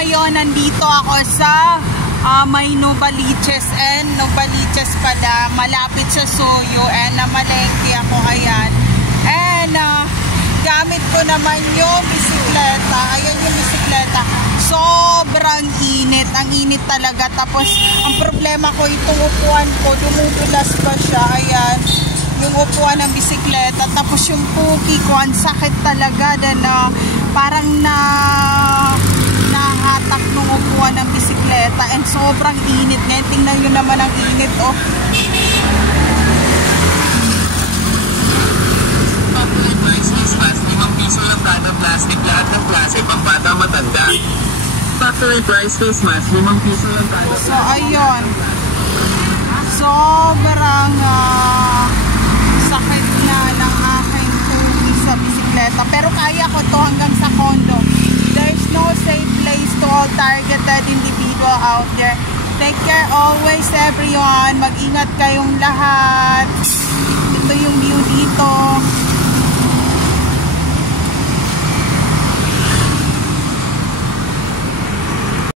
ngayon nandito ako sa may Novaliches and Novaliches pala, malapit sa Soyo, and namalengke ako, ayan. And gamit ko naman yung bisikleta. Ayan yung bisikleta. Sobrang init. Ang init talaga. Tapos, ang problema ko, itong upuan ko, dumudulas pa siya. Ayan. Yung upuan ng bisikleta. Tapos, yung puki ko, ang sakit talaga. Then, parang nahatak ng upuan ng bisikleta. And sobrang init ngayon. Tingnan nyo naman ang init, oh. Plastic, lahat ng klase, pambata, matanda. Factory price face mask, 5 piso lang tayo. So, ayun. Sobrang sakit na ng aking tuwi sa bisikleta. Pero kaya ko to hanggang sa condo. There's no safe place to all targeted individual out there. Take care always, everyone. Mag-ingat kayong lahat.